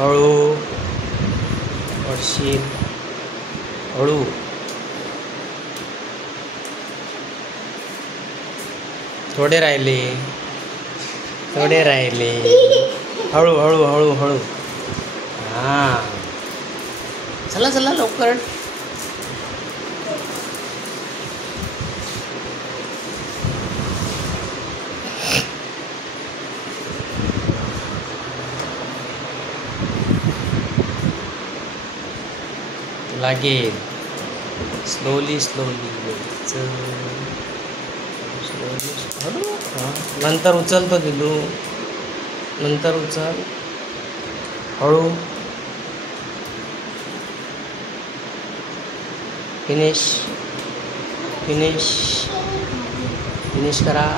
हळू पडशील, हळू. थोडे राहिले, थोडे राहिले. हळू हळू हळू हळू. हां, चला चला लवकर. लागेल. Slowly slowly slowly. हळू. हां, नंतर उचलतो दिलू, नंतर उचल. हळू. फिनिश फिनिश फिनिश करा.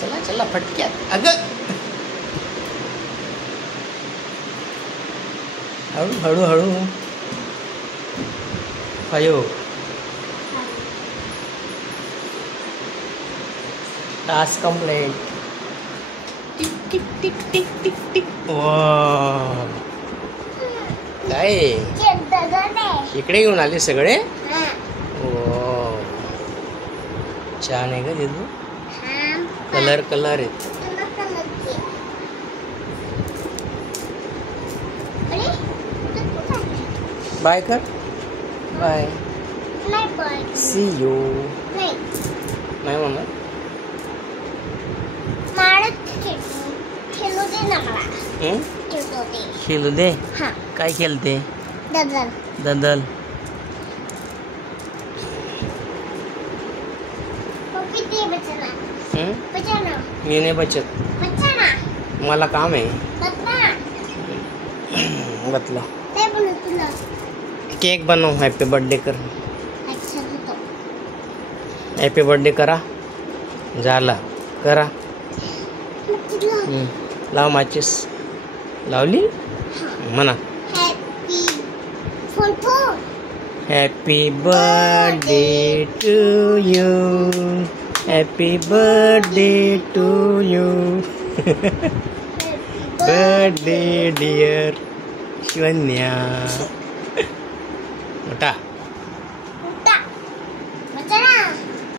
चला चला फटक्यात. अगं हळू हळू हळू. 5 task complete. Tick tick tick tick tick tick. वा, काय इकडे घेऊन आले सगळे. वा, छान आहे का दिदू. कलर कलर आहेत. बाय कर. बाय. See you. नाही म्हणा. खेळू दे. काय खेळते. ददल. मी नाही बचत, मला काम आहे. बतला. केक बनव. हॅपी बर्थडे कर. हॅपी बर्थडे करा. झाला करा. लाव माचीस. लावली म्हणा. Happy birthday to you. Happy birthday to you. Birthday dear Shivanya. मोठा.